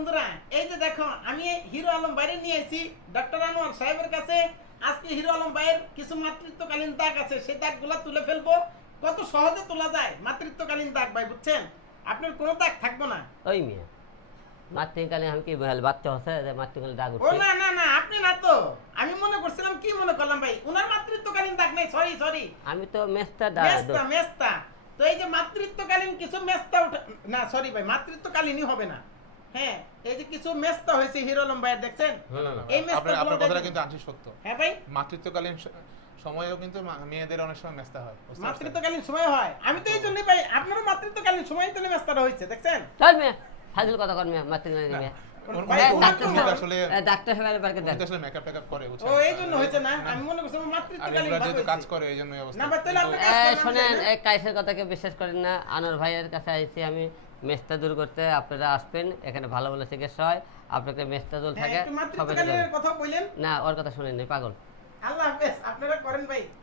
বন্ধুরা, এই যে দেখো আমি হিরো আলম ভাইরে নিয়ে এসেছি ডক্টর আনোয়ার সাহেবের কাছে। আজকে হিরো আলম ভাইয়ের কিছু মাতৃত্বকালীন দাগ আছে, সেই দাগগুলো তুলে ফেলবো। কত সহজে তোলা যায় মাতৃত্বকালীন দাগ ভাই, বুঝছেন? আপনার কোনো দাগ থাকবো না। ওই মিয়া মাতৃকালে আমি কি বাচ্চা হচ্ছে যে মাতৃকালে দাগ ও উঠছে? না না না, আপনি না তো। আমি মনে করছিলাম, কি মনে করলাম ভাই, উনার মাতৃত্বকালীন দাগ নাই, সরি সরি, আমি তো মেস্তা মেস্তা মেস্তা। তো এই যে মাতৃত্বকালীন কিছু মেস্তা উঠে, না সরি ভাই, মাতৃত্বকালীনই হবে না। হ্যাঁ, এই যে কিছু মেস্তা হয়েছে হিরো আলম ভাইয়ের, দেখছেন? এই আপনার মেস্তাগুলো কথাটা দেখেন। কিন্তু আংশিক সত্য। হ্যাঁ ভাই, মাতৃত্বকালীন সময়েও কিন্তু মেয়েদের অনেক সময় মেস্তা হয়, বুঝতে পারছেন? মাতৃত্বকালীন সময় হয়। আমি তো এই জন্যই ভাই, আপনারও মাতৃত্বকালীন সময় তো মেস্তাটা হয়েছে, দেখছেন? চল মিয়া ফাজিল কথা কর মিয়া মাতৃকালীন মিয়া ভাই, ডাক্তার সাহেবের বাড়িতে দেখ আসলে মেকআপ টেকআপ করে, বুঝছেন? ও এই জন্য হয়েছে না, আমি মনে করছিলাম আর মাতৃত্বকালীন এগুলা ভাবে যেহেতু হয়েছে। কাজ করে এই জন্য এই অবস্থা। না ভাই, তাহলে আপনি কাজ এই করেন, আমি শোনেন, জানি না। এই কাইসের কথাকে বিশ্বাস করেন না। আনোয়ার ভাইয়ের কাছে আইছি আমি মেস্তা দূর করতে। আপনারা আসবেন, এখানে ভালো ভালো চিকিৎসা হয়। আপনাকে মেস্তা দূর হ্যাঁ, থাকে একটু সবাই মাতৃত্বকালীনের কথা বললেন। না, ওর কথা শুনেন পাগল। আল্লাহ হাফেজ, আপনারা করেন ভাই।